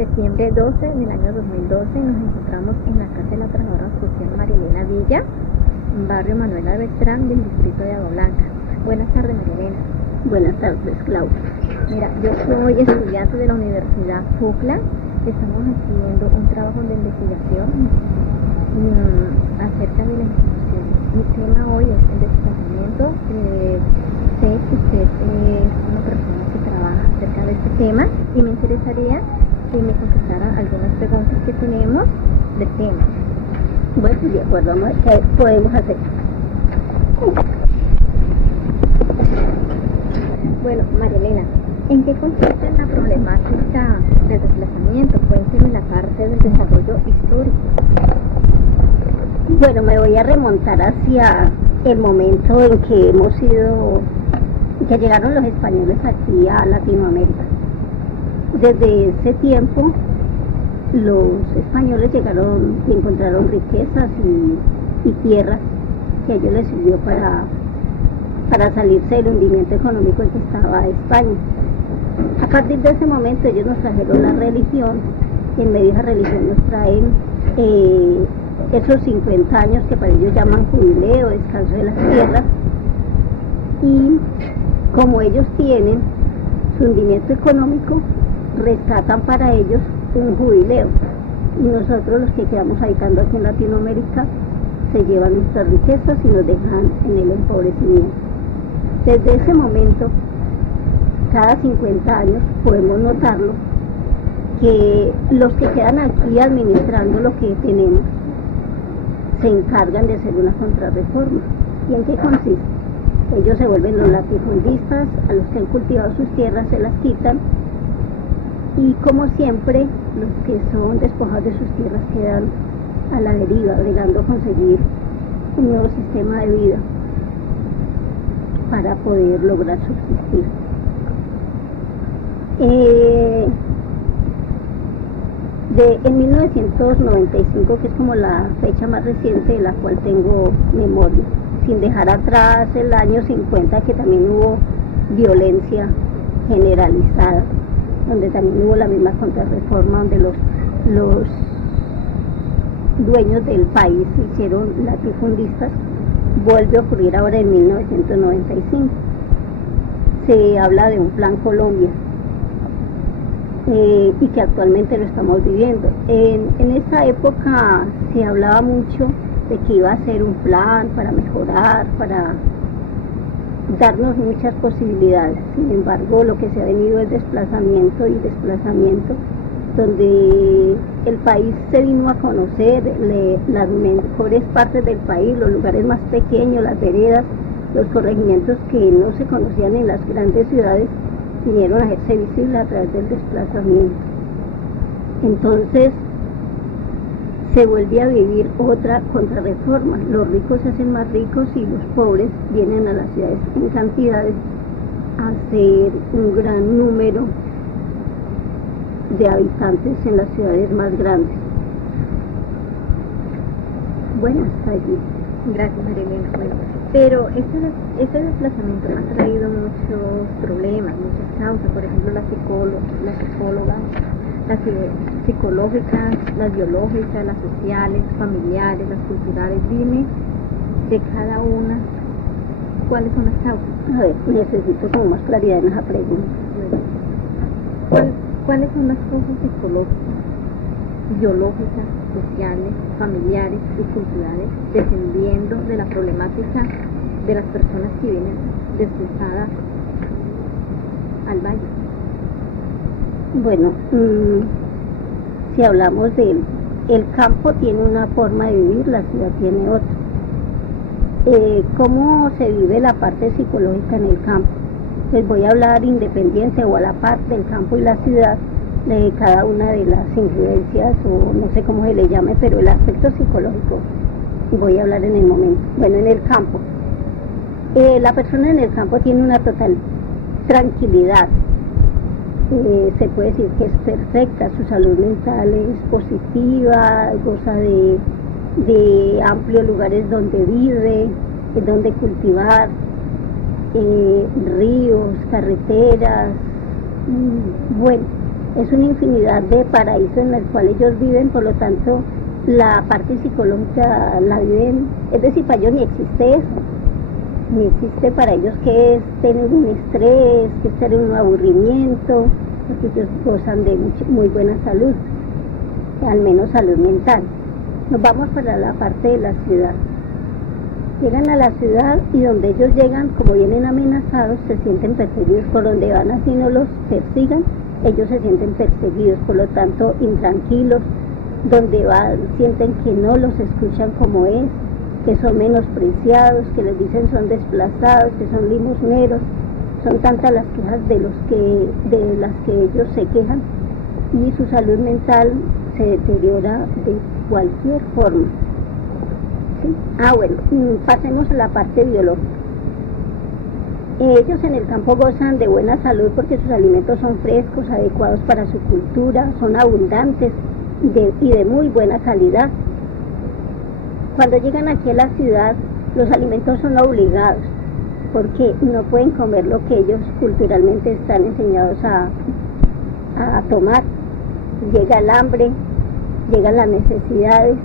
Septiembre 12 del año 2012 nos encontramos en la Casa de la Trabajadora Social Marilena Villa, barrio Manuela Beltrán del distrito de Agua Blanca. Buenas tardes, Marilena. Buenas tardes, Claudia. Mira, yo soy estudiante de la Universidad FUCLA. Estamos haciendo un trabajo de investigación acerca de las instituciones. Mi tema hoy es el desplazamiento. Sé que usted es una persona que trabaja acerca de este tema y me interesaría que me contestaran algunas preguntas que tenemos del tema. Bueno, de acuerdo, vamos a ver qué podemos hacer. Bueno, Marilena, ¿en qué consiste la problemática del desplazamiento? Cuénteme la parte del desarrollo histórico. Bueno, me voy a remontar hacia el momento en que que llegaron los españoles aquí a Latinoamérica. Desde ese tiempo, los españoles llegaron y encontraron riquezas y tierras que a ellos les sirvió para salirse del hundimiento económico en que estaba España. A partir de ese momento ellos nos trajeron la religión, y en medio de esa religión nos traen esos 50 años que para ellos llaman jubileo, descanso de las tierras, y como ellos tienen su hundimiento económico, rescatan para ellos un jubileo, y nosotros los que quedamos habitando aquí en Latinoamérica se llevan nuestras riquezas y nos dejan en el empobrecimiento. Desde ese momento, cada 50 años podemos notarlo, que los que quedan aquí administrando lo que tenemos se encargan de hacer una contrarreforma. ¿Y en qué consiste? Ellos se vuelven los latifundistas, a los que han cultivado sus tierras se las quitan, y como siempre los que son despojados de sus tierras quedan a la deriva, bregando a conseguir un nuevo sistema de vida para poder lograr subsistir. En 1995, que es como la fecha más reciente de la cual tengo memoria, sin dejar atrás el año 50, que también hubo violencia generalizada, donde también hubo la misma contrarreforma, donde los dueños del país se hicieron latifundistas. Vuelve a ocurrir ahora en 1995. Se habla de un Plan Colombia, y que actualmente lo estamos viviendo. En esa época se hablaba mucho de que iba a ser un plan para mejorar, para darnos muchas posibilidades. Sin embargo, lo que se ha venido es desplazamiento y desplazamiento, donde el país se vino a conocer las mejores partes del país, los lugares más pequeños, las veredas, los corregimientos que no se conocían en las grandes ciudades, vinieron a hacerse visibles a través del desplazamiento. Entonces se vuelve a vivir otra contrarreforma. Los ricos se hacen más ricos y los pobres vienen a las ciudades en cantidades a ser un gran número de habitantes en las ciudades más grandes. Bueno, hasta allí. Gracias, Marilena. Bueno, pero este desplazamiento ha traído muchos problemas, muchas causas, por ejemplo las psicólogas, las psicológicas, las biológicas, las sociales, familiares, las culturales. Dime de cada una cuáles son las causas. A ver, necesito como más claridad en esa pregunta. ¿Cuáles son las causas psicológicas, biológicas, sociales, familiares y culturales, dependiendo de la problemática de las personas que vienen desplazadas al valle? Bueno, si hablamos del campo, tiene una forma de vivir, la ciudad tiene otra. ¿Cómo se vive la parte psicológica en el campo? Pues voy a hablar independiente o a la par del campo y la ciudad, de cada una de las influencias, o no sé cómo se le llame, pero el aspecto psicológico voy a hablar en el momento. Bueno, en el campo, la persona en el campo tiene una total tranquilidad, se puede decir que es perfecta, su salud mental es positiva, goza de amplios lugares donde vive, donde cultivar, ríos, carreteras, bueno, Es una infinidad de paraísos en el cual ellos viven, por lo tanto, la parte psicológica la viven, es decir, para ellos ni existe eso, ni existe para ellos que es tener un estrés, que es tener un aburrimiento, porque ellos gozan de muy buena salud, al menos salud mental. Nos vamos para la parte de la ciudad. Llegan a la ciudad y donde ellos llegan, como vienen amenazados, se sienten perseguidos. Por donde van, así no los persigan, ellos se sienten perseguidos, por lo tanto intranquilos. Donde van sienten que no los escuchan como es, que son menospreciados, que les dicen son desplazados, que son limosneros. Son tantas las quejas de las que ellos se quejan, y su salud mental se deteriora de cualquier forma. ¿Sí? Bueno, pasemos a la parte biológica. Ellos en el campo gozan de buena salud porque sus alimentos son frescos, adecuados para su cultura, son abundantes y de muy buena calidad. Cuando llegan aquí a la ciudad, los alimentos son obligados, porque no pueden comer lo que ellos culturalmente están enseñados a tomar. Llega el hambre, llegan las necesidades,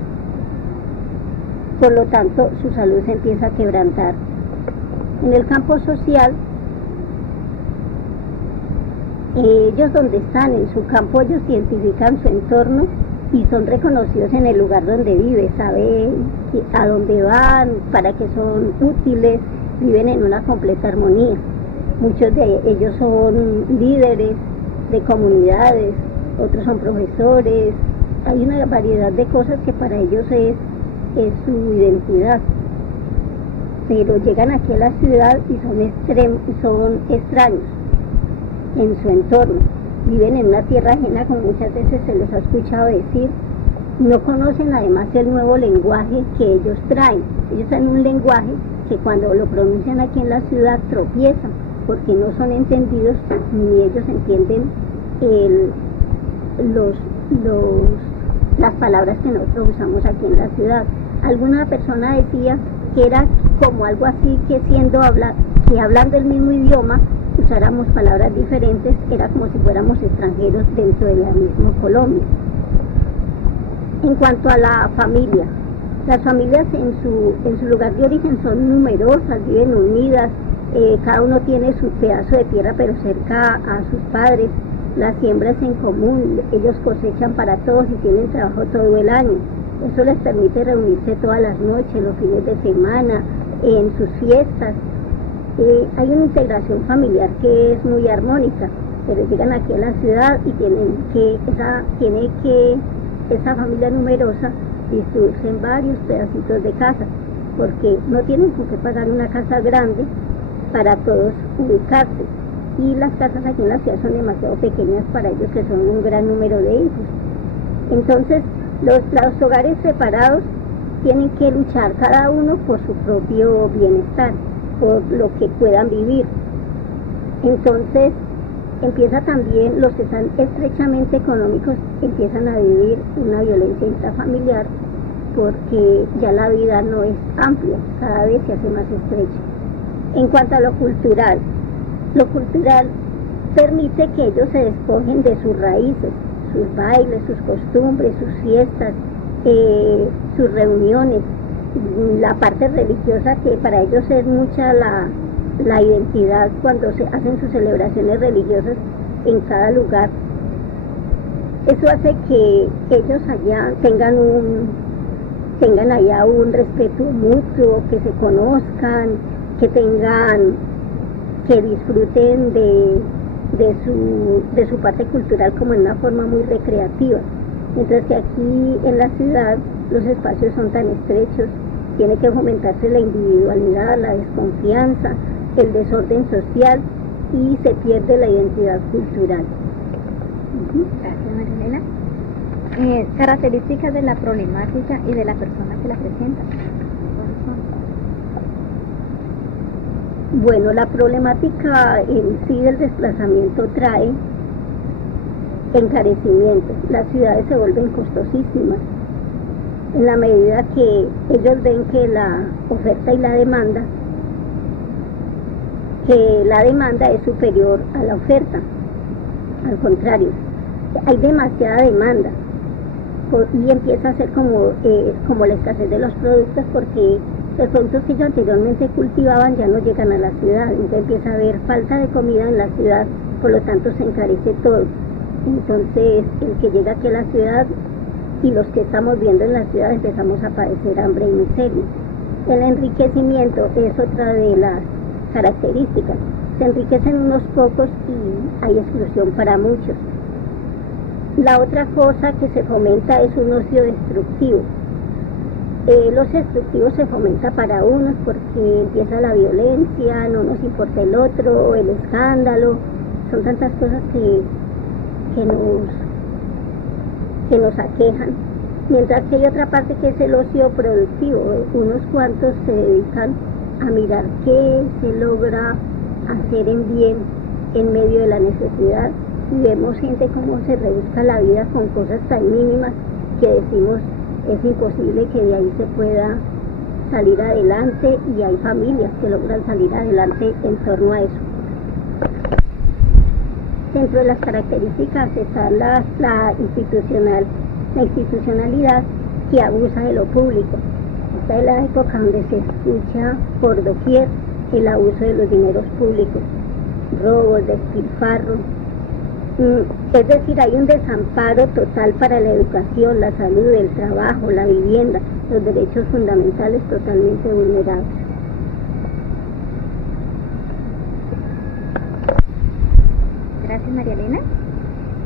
por lo tanto su salud se empieza a quebrantar. En el campo social, ellos donde están en su campo, ellos identifican su entorno y son reconocidos en el lugar donde viven, saben a dónde van, para qué son útiles, viven en una completa armonía. Muchos de ellos son líderes de comunidades, otros son profesores. Hay una variedad de cosas que para ellos es su identidad, pero llegan aquí a la ciudad y son extraños en su entorno, viven en una tierra ajena, como muchas veces se les ha escuchado decir. No conocen además el nuevo lenguaje que ellos traen. Ellos traen un lenguaje que cuando lo pronuncian aquí en la ciudad tropiezan, porque no son entendidos, ni ellos entienden las palabras que nosotros usamos aquí en la ciudad. Alguna persona decía que era como algo así, que hablando el mismo idioma usáramos palabras diferentes, era como si fuéramos extranjeros dentro de la misma Colombia. En cuanto a la familia, las familias en su lugar de origen son numerosas, viven unidas, cada uno tiene su pedazo de tierra pero cerca a sus padres, la siembra es en común, ellos cosechan para todos y tienen trabajo todo el año. Eso les permite reunirse todas las noches, los fines de semana, en sus fiestas. Hay una integración familiar que es muy armónica, pero llegan aquí a la ciudad y tiene que esa familia numerosa distribuirse en varios pedacitos de casa, porque no tienen por qué pagar una casa grande para todos ubicarse, y las casas aquí en la ciudad son demasiado pequeñas para ellos, que son un gran número de hijos. Entonces los hogares separados tienen que luchar cada uno por su propio bienestar, por lo que puedan vivir. Entonces empieza también, los que están estrechamente económicos empiezan a vivir una violencia intrafamiliar, porque ya la vida no es amplia, cada vez se hace más estrecha. En cuanto a lo cultural permite que ellos se despojen de sus raíces, sus bailes, sus costumbres, sus fiestas, sus reuniones, la parte religiosa, que para ellos es mucha la identidad cuando se hacen sus celebraciones religiosas en cada lugar. Eso hace que ellos allá tengan allá un respeto mutuo, que se conozcan, que disfruten de su parte cultural como en una forma muy recreativa. Mientras que aquí en la ciudad los espacios son tan estrechos, tiene que fomentarse la individualidad, la desconfianza, el desorden social, y se pierde la identidad cultural. Gracias, María Elena. Características de la problemática y de la persona que la presenta. Bueno, la problemática en sí del desplazamiento trae encarecimiento. Las ciudades se vuelven costosísimas en la medida que ellos ven que la oferta y la demanda es superior a la oferta. Al contrario, hay demasiada demanda y empieza a ser como la escasez de los productos, porque los productos que ellos anteriormente cultivaban ya no llegan a la ciudad, entonces empieza a haber falta de comida en la ciudad, por lo tanto se encarece todo. Entonces el que llega aquí a la ciudad y los que estamos viendo en la ciudad empezamos a padecer hambre y miseria. El enriquecimiento es otra de las características. Se enriquecen unos pocos y hay exclusión para muchos. La otra cosa que se fomenta es un ocio destructivo. Los destructivos se fomenta para unos porque empieza la violencia, no nos importa el otro, el escándalo, son tantas cosas que nos aquejan. Mientras que hay otra parte que es el ocio productivo. Unos cuantos se dedican a mirar qué se logra hacer en bien en medio de la necesidad, y vemos gente cómo se rebusca la vida con cosas tan mínimas que decimos es imposible que de ahí se pueda salir adelante, y hay familias que logran salir adelante en torno a eso. Dentro de las características está la institucionalidad que abusa de lo público. Esta es la época donde se escucha por doquier el abuso de los dineros públicos, robos, despilfarros. Es decir, hay un desamparo total para la educación, la salud, el trabajo, la vivienda, los derechos fundamentales totalmente vulnerados. Gracias, María Elena.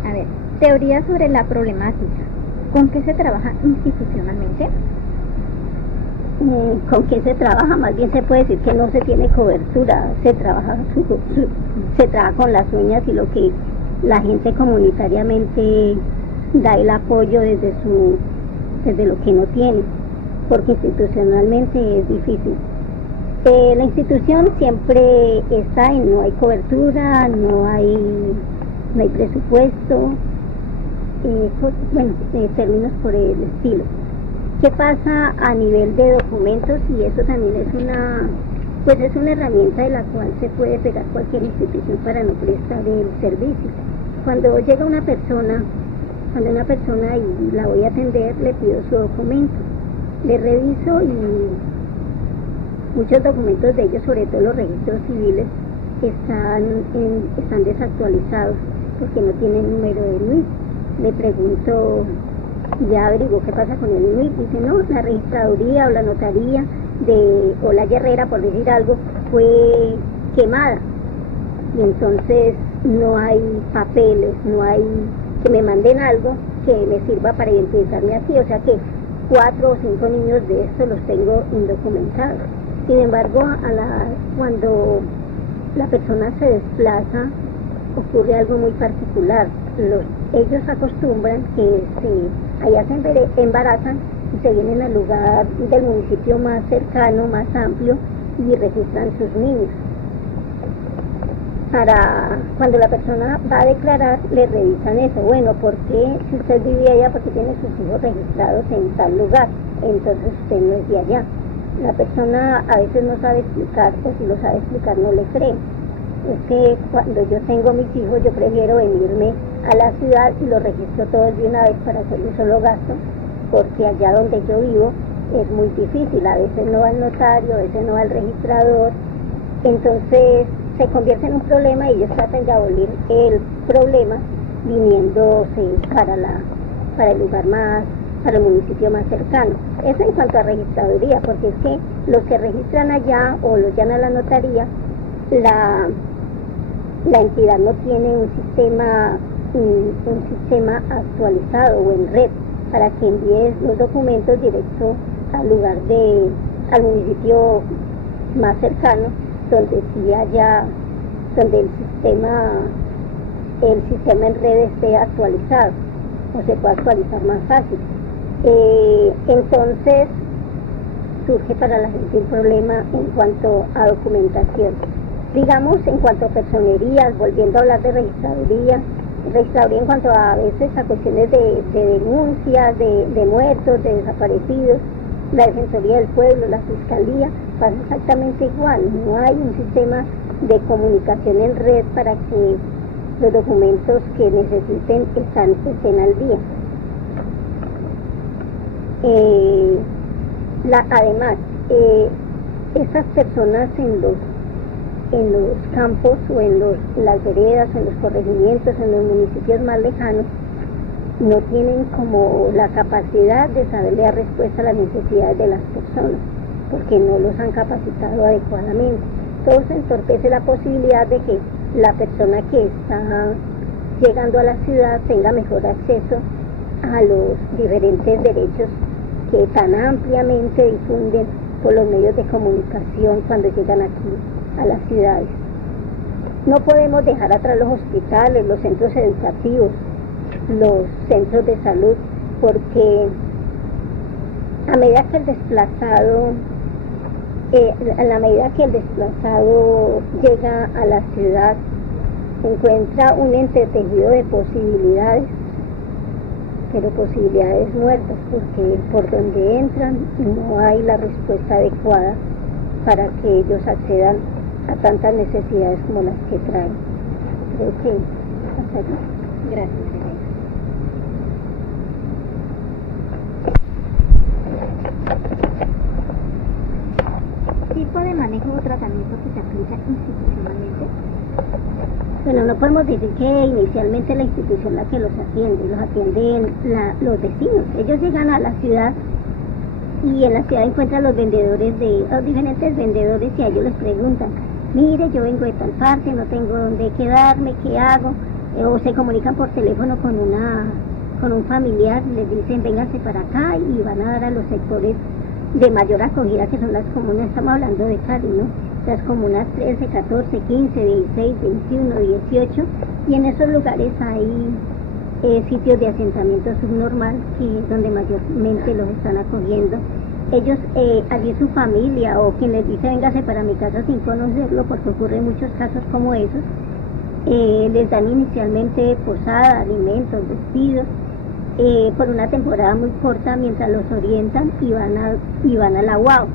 A ver, teoría sobre la problemática. ¿Con qué se trabaja institucionalmente? ¿Con qué se trabaja? Más bien se puede decir que no se tiene cobertura, se trabaja con las uñas, y lo que la gente comunitariamente da el apoyo desde lo que no tiene, porque institucionalmente es difícil. La institución siempre está y no hay cobertura, no hay presupuesto, términos por el estilo. ¿Qué pasa a nivel de documentos? Y eso también es una herramienta de la cual se puede pegar cualquier institución para no prestar el servicio. Cuando llega una persona y la voy a atender, le pido su documento, le reviso, y muchos documentos de ellos, sobre todo los registros civiles, están desactualizados porque no tienen número de NUIT. Le pregunto, ya averiguo qué pasa con el NUIT. Dice, no, la registraduría o la notaría de Olaya Herrera, por decir algo, fue quemada, y entonces no hay papeles, no hay que me manden algo que me sirva para identificarme aquí. O sea que 4 o 5 niños de estos los tengo indocumentados. Sin embargo, cuando la persona se desplaza, ocurre algo muy particular. Ellos acostumbran que allá se embarazan y se vienen al lugar del municipio más cercano, más amplio, y registran sus niños. Cuando la persona va a declarar, le revisan eso. Bueno, ¿por qué? Si usted vivía allá, ¿por qué tiene sus hijos registrados en tal lugar? Entonces usted no es de allá. La persona a veces no sabe explicar, o si lo sabe explicar no le creen. Es que cuando yo tengo mis hijos, yo prefiero venirme a la ciudad y los registro todos de una vez para hacer un solo gasto, porque allá donde yo vivo es muy difícil. A veces no va al notario, a veces no va al registrador. Entonces se convierte en un problema, y ellos tratan de abolir el problema viniéndose para el lugar para el municipio más cercano. Eso en cuanto a registraduría, porque es que los que registran allá o los llaman a la notaría, la entidad no tiene un sistema actualizado o en red para que envíes los documentos directo al municipio más cercano, donde el sistema en red esté actualizado o se pueda actualizar más fácil. Entonces surge para la gente un problema en cuanto a documentación. Digamos, en cuanto a personerías, volviendo a hablar de registraduría en cuanto a veces a cuestiones de denuncias, de muertos, de desaparecidos, la Defensoría del Pueblo, la Fiscalía, pasa exactamente igual. No hay un sistema de comunicación en red para que los documentos que necesiten estén al día. Además, estas personas en los campos o en las veredas, en los corregimientos, en los municipios más lejanos, no tienen como la capacidad de saberle dar respuesta a las necesidades de las personas, porque no los han capacitado adecuadamente. Todo se entorpece la posibilidad de que la persona que está llegando a la ciudad tenga mejor acceso a los diferentes derechos que tan ampliamente difunden por los medios de comunicación cuando llegan aquí a las ciudades. No podemos dejar atrás los hospitales, los centros educativos, los centros de salud, porque a medida que el desplazado llega a la ciudad, encuentra un entretejido de posibilidades, pero posibilidades muertas, porque por donde entran no hay la respuesta adecuada para que ellos accedan a tantas necesidades como las que traen. Creo que hasta aquí. Gracias. ¿Tipo de manejo o tratamiento que se aplica institucionalmente? Bueno, no podemos decir que inicialmente la institución la que los atienden los vecinos. Ellos llegan a la ciudad y en la ciudad encuentran los diferentes vendedores, y a ellos les preguntan: mire, yo vengo de tal parte, no tengo dónde quedarme, ¿qué hago? O se comunican por teléfono con un familiar, les dicen: vénganse para acá, y van a dar a los sectores de mayor acogida, que son las comunas. Estamos hablando de Cali, ¿no? Las comunas 13, 14, 15, 16, 21, 18, y en esos lugares hay sitios de asentamiento subnormal, que es donde mayormente los están acogiendo. Ellos, allí su familia o quien les dice: véngase para mi casa, sin conocerlo, porque ocurren muchos casos como esos, les dan inicialmente posada, alimentos, vestidos, por una temporada muy corta, mientras los orientan, y van a la UAO.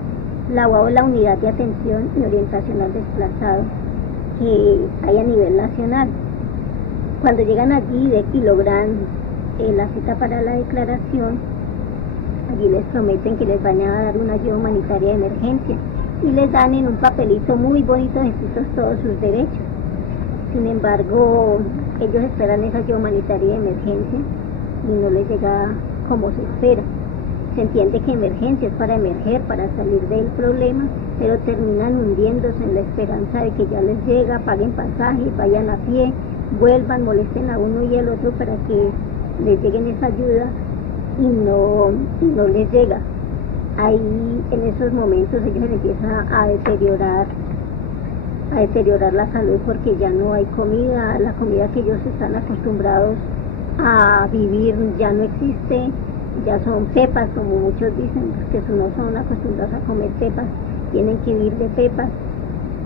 La UAO es la Unidad de Atención y Orientación al Desplazado que hay a nivel nacional. Cuando llegan allí y logran la cita para la declaración, allí les prometen que les van a dar una ayuda humanitaria de emergencia, y les dan en un papelito muy bonito escritos todos sus derechos. Sin embargo, ellos esperan esa ayuda humanitaria de emergencia y no les llega como se espera. Se entiende que emergencia es para emerger, para salir del problema, pero terminan hundiéndose en la esperanza de que ya les llega, paguen pasaje, vayan a pie, vuelvan, molesten a uno y al otro para que les lleguen esa ayuda, y no les llega. Ahí, en esos momentos, ellos les empiezan a deteriorar la salud, porque ya no hay comida, la comida que ellos están acostumbrados a vivir ya no existe, ya son pepas, como muchos dicen, que no son acostumbrados a comer pepas, tienen que vivir de pepas,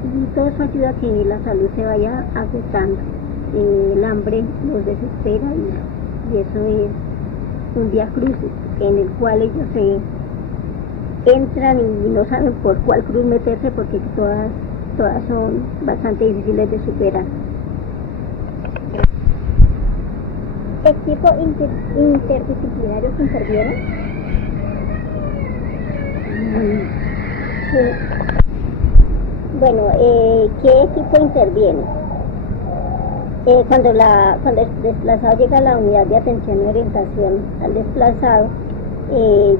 y todo eso ayuda a que la salud se vaya afectando. El hambre los desespera, y eso es un viacrucis en el cual ellos se entran y no saben por cuál cruz meterse, porque todas son bastante difíciles de superar. ¿Equipo interdisciplinario que interviene? Sí. Bueno, ¿qué equipo interviene? Cuando el desplazado llega a la unidad de atención y orientación al desplazado,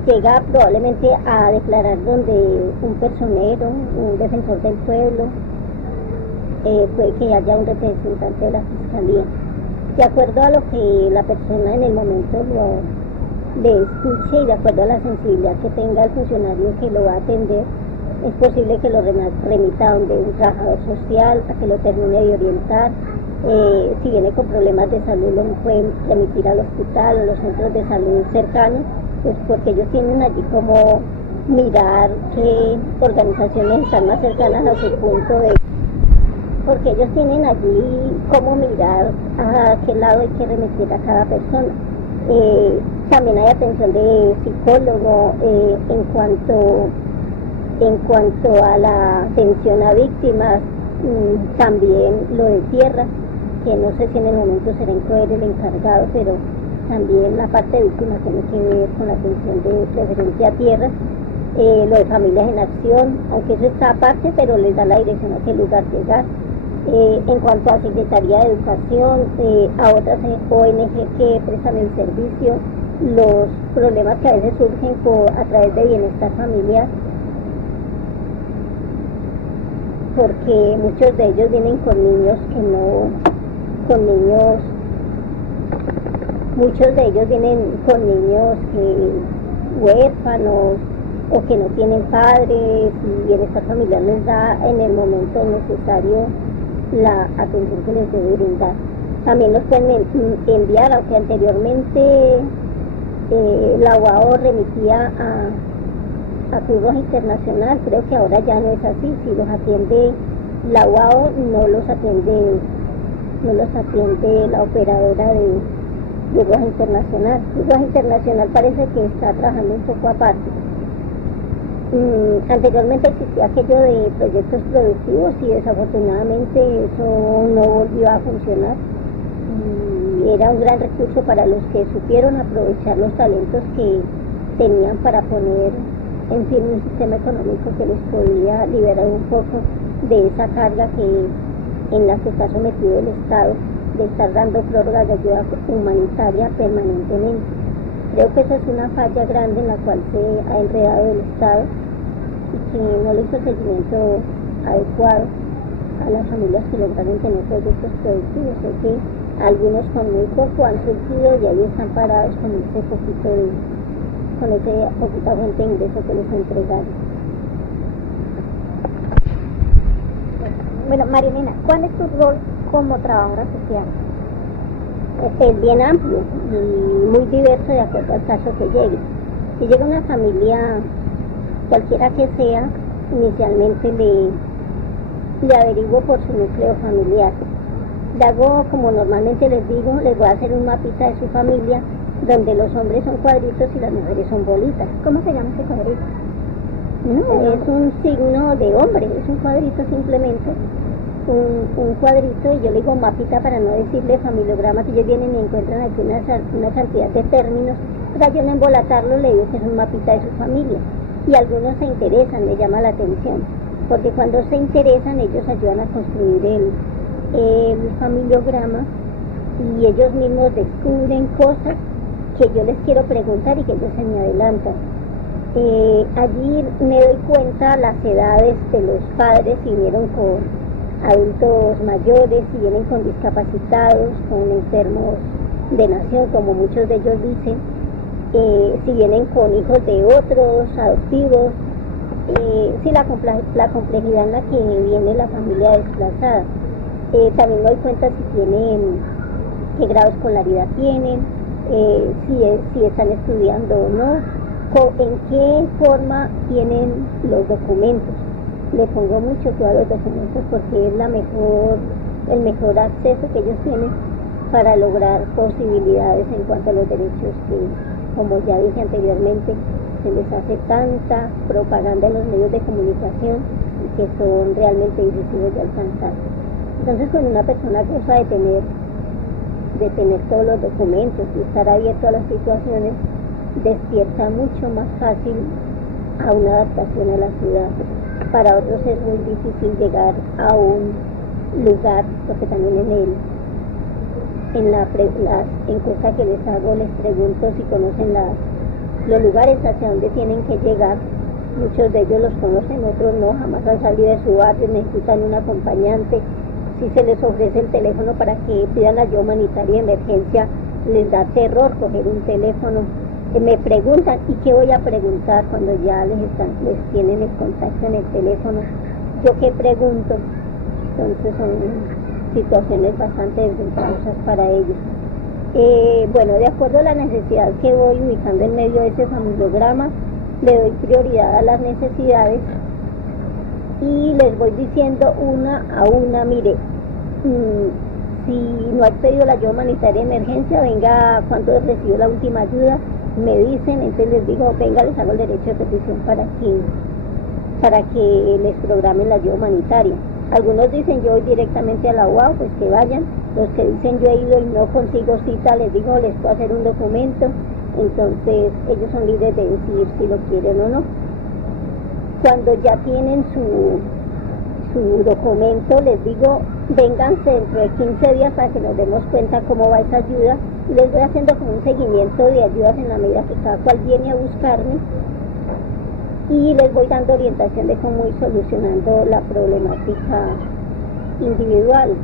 llega probablemente a declarar donde un personero, un defensor del pueblo, puede que haya un representante de la fiscalía. De acuerdo a lo que la persona en el momento le escuche, y de acuerdo a la sensibilidad que tenga el funcionario que lo va a atender, es posible que lo remita donde un trabajador social, a que lo termine de orientar. Si viene con problemas de salud, lo pueden remitir al hospital o los centros de salud cercanos, pues porque ellos tienen allí como mirar qué organizaciones están más cercanas a su punto de... porque ellos tienen allí cómo mirar a qué lado hay que remitir a cada persona. También hay atención de psicólogo en cuanto a la atención a víctimas, también lo de tierras, que no sé si en el momento será el encargado, pero también la parte de víctimas tiene que ver con la atención de preferente a tierras, lo de Familias en Acción, aunque eso está aparte, pero les da la dirección a qué lugar llegar. En cuanto a Secretaría de Educación, a otras ONG que prestan el servicio, los problemas que a veces surgen a través de bienestar familiar, porque muchos de ellos vienen con niños muchos de ellos vienen con niños huérfanos o que no tienen padres, y bienestar familiar les da en el momento necesario la atención que les debe brindar. También nos pueden enviar, aunque anteriormente la UAO remitía a Cruz Roja Internacional, creo que ahora ya no es así. Si los atiende la UAO, no los atiende la operadora de Cruz Roja Internacional. Cruz Roja Internacional parece que está trabajando un poco aparte. Anteriormente existía aquello de proyectos productivos y desafortunadamente eso no volvió a funcionar, y era un gran recurso para los que supieron aprovechar los talentos que tenían para poner en fin un sistema económico que les podía liberar un poco de esa carga en la que está sometido el Estado, de estar dando prórrogas de ayuda humanitaria permanentemente. Creo que esa es una falla grande en la cual se ha enredado el Estado y que no le hizo seguimiento adecuado a las familias que lograron tener proyectos productivos. Sé que algunos con muy poco han surgido y ahí están parados con ese poquita fuente de ingreso que les entregaron. Bueno, Marilena, ¿cuál es tu rol como trabajadora social? Es bien amplio y muy diverso de acuerdo al caso que llegue. Si llega una familia, cualquiera que sea, inicialmente le averiguo por su núcleo familiar. Le hago, como normalmente les digo, les voy a hacer un mapita de su familia, donde los hombres son cuadritos y las mujeres son bolitas. ¿Cómo se llama ese cuadrito? No, es un signo de hombre, es un cuadrito simplemente. Un cuadrito, y yo le digo mapita para no decirle familiograma, que ellos vienen y encuentran aquí una cantidad de términos. Para yo no embolatarlo, le digo que es un mapita de su familia, y algunos se interesan, me llama la atención, porque cuando se interesan ellos ayudan a construir el familiograma, y ellos mismos descubren cosas que yo les quiero preguntar y que ellos se me adelantan. Allí me doy cuenta las edades de los padres, si vinieron con adultos mayores, si vienen con discapacitados, con enfermos de nación, como muchos de ellos dicen, si vienen con hijos de otros, adoptivos, si la complejidad en la que viene la familia desplazada. También me doy cuenta si tienen, qué grado de escolaridad tienen, si están estudiando o no, en qué forma tienen los documentos. Le pongo mucho cuidado a los documentos porque es el mejor acceso que ellos tienen para lograr posibilidades en cuanto a los derechos que, como ya dije anteriormente, se les hace tanta propaganda en los medios de comunicación y que son realmente difíciles de alcanzar. Entonces, cuando una persona goza de tener todos los documentos y estar abierto a las situaciones, despierta mucho más fácil a una adaptación a la ciudad. Para otros es muy difícil llegar a un lugar, porque también en la encuesta que les hago les pregunto si conocen los lugares hacia donde tienen que llegar. Muchos de ellos los conocen, otros no, jamás han salido de su barrio, necesitan un acompañante. Si se les ofrece el teléfono para que pidan ayuda humanitaria de emergencia, les da terror coger un teléfono. Me preguntan, ¿y qué voy a preguntar cuando ya les tienen el contacto en el teléfono? ¿Yo qué pregunto? Entonces son situaciones bastante desventajosas para ellos. Bueno, de acuerdo a la necesidad que voy ubicando en medio de ese familiograma, le doy prioridad a las necesidades y les voy diciendo una a una, mire, si no ha pedido la ayuda humanitaria de emergencia, venga, ¿cuánto recibió la última ayuda? Me dicen, entonces les digo, venga, les hago el derecho de petición para que les programen la ayuda humanitaria. Algunos dicen, yo voy directamente a la UAO, pues que vayan, Los que dicen yo he ido y no consigo cita, les digo, les puedo hacer un documento, entonces ellos son libres de decidir si lo quieren o no. Cuando ya tienen su documento, les digo, vénganse dentro de 15 días para que nos demos cuenta cómo va esa ayuda, y les voy haciendo como un seguimiento de ayudas en la medida que cada cual viene a buscarme, y les voy dando orientación de cómo ir solucionando la problemática individual,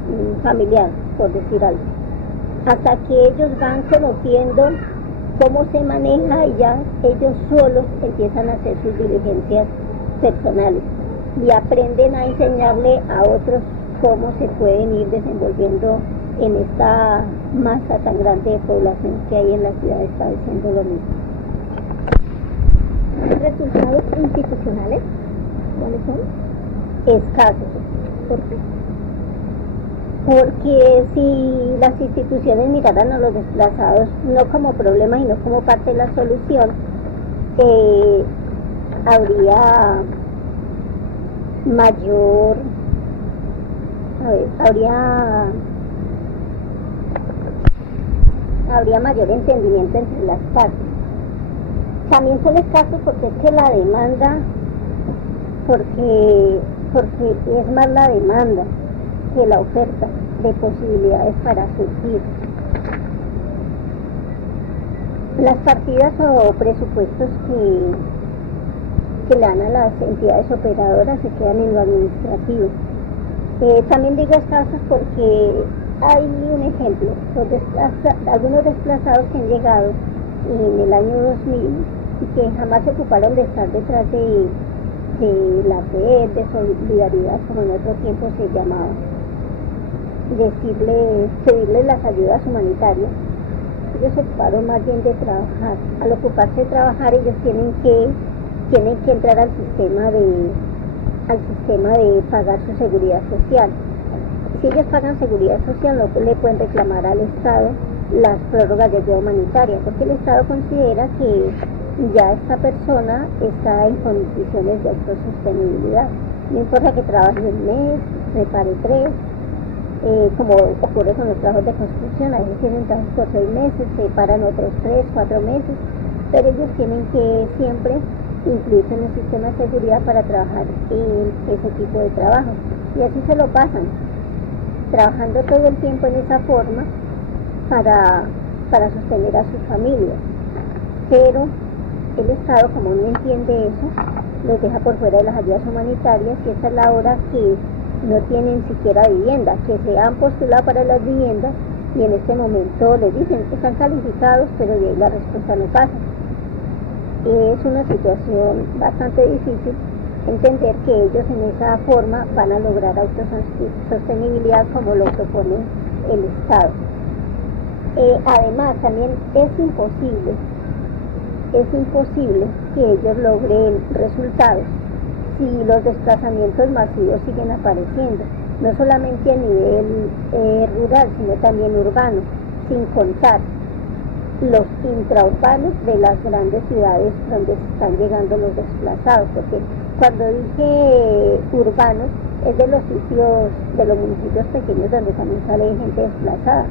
familiar, por decir algo, hasta que ellos van conociendo cómo se maneja y ya ellos solos empiezan a hacer sus diligencias personales y aprenden a enseñarle a otros cómo se pueden ir desenvolviendo en esta masa tan grande de población que hay en la ciudad, está diciendo lo mismo. ¿Resultados institucionales? ¿Cuáles son? Escasos. ¿Por qué? Porque si las instituciones miraran a los desplazados no como problema y no como parte de la solución, habría mayor entendimiento entre las partes. También son escasos porque es que la demanda, porque es más la demanda que la oferta de posibilidades para surgir. Las partidas o presupuestos que le dan a las entidades operadoras se quedan en lo administrativo. También digo escasos porque hay un ejemplo, algunos desplazados que han llegado en el año 2000 y que jamás se ocuparon de estar detrás de la red de solidaridad, como en otro tiempo se llamaba, pedirles las ayudas humanitarias. Ellos se ocuparon más bien de trabajar. Al ocuparse de trabajar, ellos tienen que entrar al sistema de pagar su seguridad social. Si ellos pagan seguridad social, no le pueden reclamar al Estado las prórrogas de ayuda humanitaria, porque el Estado considera que ya esta persona está en condiciones de autosostenibilidad. No importa que trabaje un mes, prepare 3, como ocurre con los trabajos de construcción, a veces tienen trabajos por 6 meses, se paran otros 3, 4 meses, pero ellos tienen que siempre incluirse en el sistema de seguridad para trabajar en ese tipo de trabajo. Y así se lo pasan, trabajando todo el tiempo en esa forma para sostener a sus familias. Pero el Estado, como no entiende eso, los deja por fuera de las ayudas humanitarias, y esta es la hora que no tienen siquiera vivienda, que se han postulado para las viviendas y en este momento les dicen que están calificados, pero de ahí la respuesta no pasa. Es una situación bastante difícil entender que ellos en esa forma van a lograr autosostenibilidad como lo propone el Estado. Además, también es imposible que ellos logren resultados si los desplazamientos masivos siguen apareciendo, no solamente a nivel rural, sino también urbano, sin contar los intraurbanos de las grandes ciudades donde están llegando los desplazados, porque cuando dije urbanos es de los sitios, de los municipios pequeños donde también sale gente desplazada,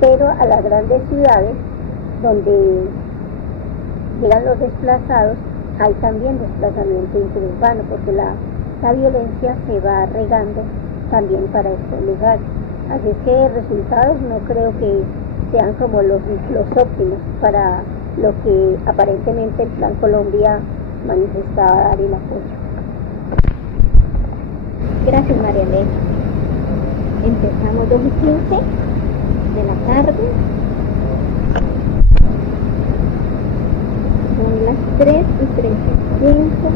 pero a las grandes ciudades donde llegan los desplazados hay también desplazamiento interurbano, porque la violencia se va regando también para estos lugares. Así es que resultados no creo que sean como los óptimos para lo que aparentemente el Plan Colombia manifestaba dar el apoyo. Gracias, María Elena. Empezamos 2:15 de la tarde. Son las 3:35